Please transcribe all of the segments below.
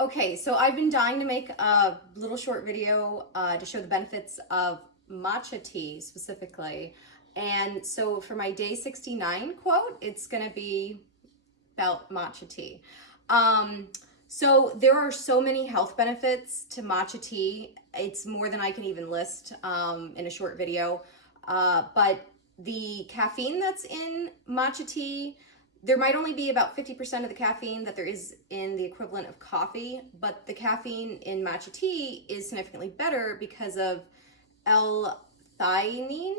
Okay, so I've been dying to make a little short video to show the benefits of matcha tea specifically. And so for my day 69 quote, it's going to be about matcha tea. Um, so there are so many health benefits to matcha tea. It's more than I can even list in a short video. But the caffeine that's in matcha tea, there might only be about 50% of the caffeine that there is in the equivalent of coffee, but the caffeine in matcha tea is significantly better because of L-theanine.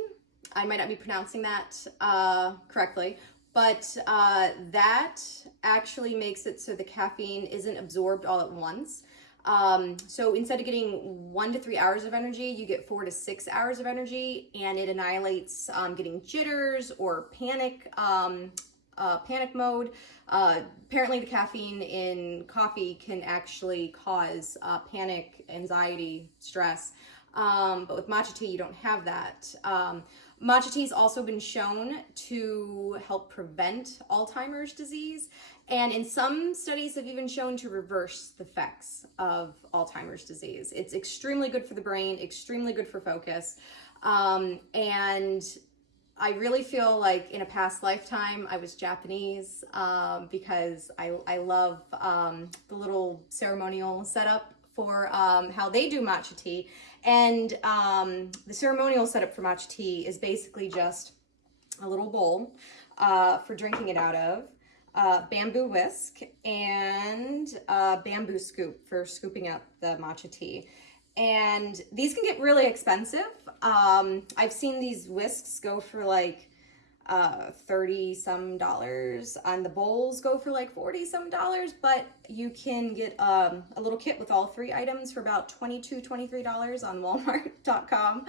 I might not be pronouncing that correctly, but that actually makes it so the caffeine isn't absorbed all at once. So instead of getting 1 to 3 hours of energy, you get 4 to 6 hours of energy, and it annihilates getting jitters or panic mode. Apparently the caffeine in coffee can actually cause panic, anxiety, stress. But with matcha tea, you don't have that. Matcha tea has also been shown to help prevent Alzheimer's disease, and in some studies have even shown to reverse the effects of Alzheimer's disease. It's extremely good for the brain, extremely good for focus, and I really feel like in a past lifetime I was Japanese because I love the little ceremonial setup for how they do matcha tea. And the ceremonial setup for matcha tea is basically just a little bowl for drinking it out of, bamboo whisk, and bamboo scoop for scooping out the matcha tea. And these can get really expensive. I've seen these whisks go for like $30 some, and the bowls go for like $40 some, but you can get a little kit with all 3 items for about $22, $23 on walmart.com.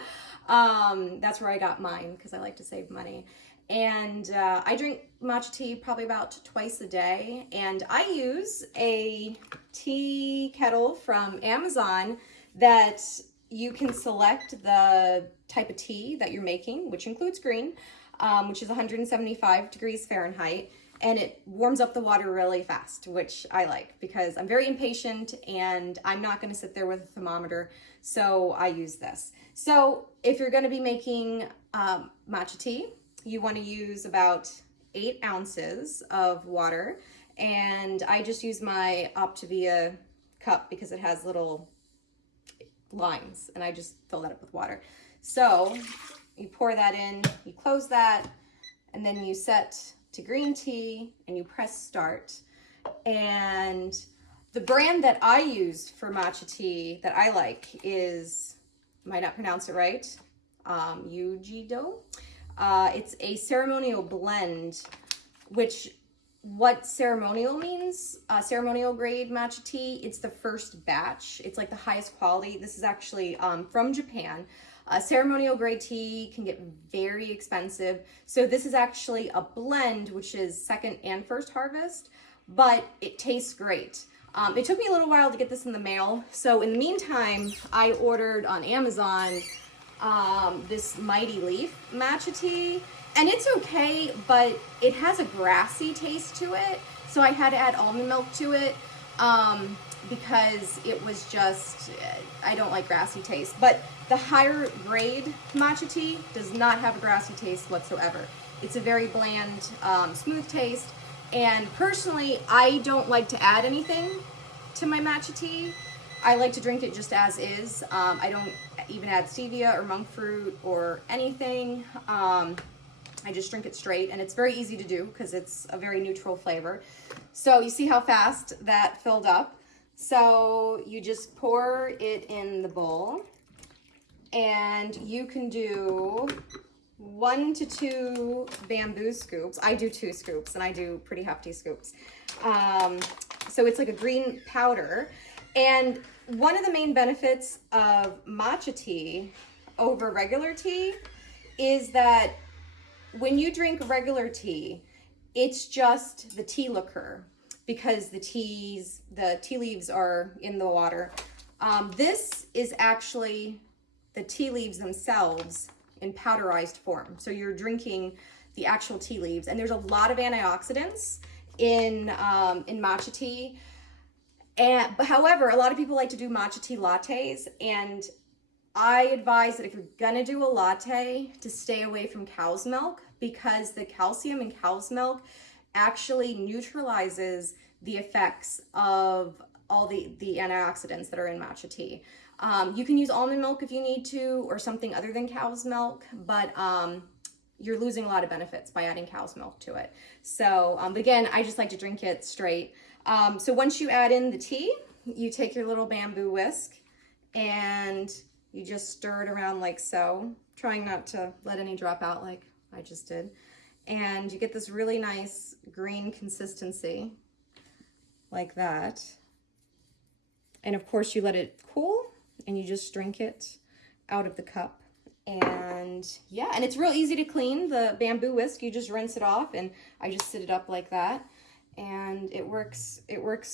That's where I got mine because I like to save money. And I drink matcha tea probably about twice a day, and I use a tea kettle from Amazon that you can select the type of tea that you're making, which includes green, which is 175 degrees Fahrenheit, and it warms up the water really fast, which I like because I'm very impatient and I'm not going to sit there with a thermometer, so I use this. So if you're going to be making matcha tea, you want to use about 8 ounces of water, and I just use my Optavia cup because it has little lines, and I just fill that up with water. So you pour that in, you close that, and then you set to green tea and you press start. And the brand that I use for matcha tea that I like is, might not pronounce it right, Yujido. It's a ceremonial blend, which what ceremonial means, ceremonial grade matcha tea, it's the first batch. It's like the highest quality. This is actually from Japan. Ceremonial grade tea can get very expensive. So this is actually a blend, which is second and first harvest, but it tastes great. It took me a little while to get this in the mail. So in the meantime, I ordered on Amazon this Mighty Leaf matcha tea. And it's okay, but it has a grassy taste to it. So I had to add almond milk to it because it was just, I don't like grassy taste. But the higher grade matcha tea does not have a grassy taste whatsoever. It's a very bland, smooth taste. And personally, I don't like to add anything to my matcha tea. I like to drink it just as is. I don't even add stevia or monk fruit or anything. I just drink it straight, and it's very easy to do because it's a very neutral flavor. So you see how fast that filled up. So you just pour it in the bowl, and you can do 1 to 2 bamboo scoops. I do 2 scoops, and I do pretty hefty scoops. So it's like a green powder. And one of the main benefits of matcha tea over regular tea is that when you drink regular tea, it's just the tea liquor because the tea leaves are in the water. This is actually the tea leaves themselves in powderized form. So you're drinking the actual tea leaves, and there's a lot of antioxidants in matcha tea. But however, a lot of people like to do matcha tea lattes, and I advise that if you're gonna do a latte, to stay away from cow's milk, because the calcium in cow's milk actually neutralizes the effects of all the antioxidants that are in matcha tea. You can use almond milk if you need to, or something other than cow's milk, but you're losing a lot of benefits by adding cow's milk to it. So again, I just like to drink it straight. So once you add in the tea, you take your little bamboo whisk and you just stir it around like so, trying not to let any drop out like I just did. And you get this really nice green consistency like that. And of course you let it cool and you just drink it out of the cup. And yeah, and it's real easy to clean. The bamboo whisk, you just rinse it off, and I just sit it up like that, and it works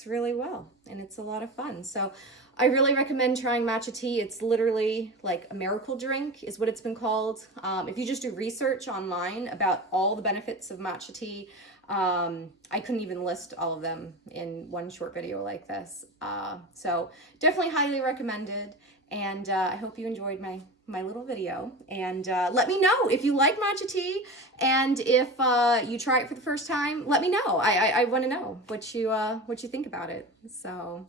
really well, and it's a lot of fun. So I really recommend trying matcha tea. It's literally like a miracle drink is what it's been called. If you just do research online about all the benefits of matcha tea, I couldn't even list all of them in one short video like this. So definitely highly recommended. And I hope you enjoyed my little video. And let me know if you like matcha tea, and if you try it for the first time, let me know. I want to know what you think about it. So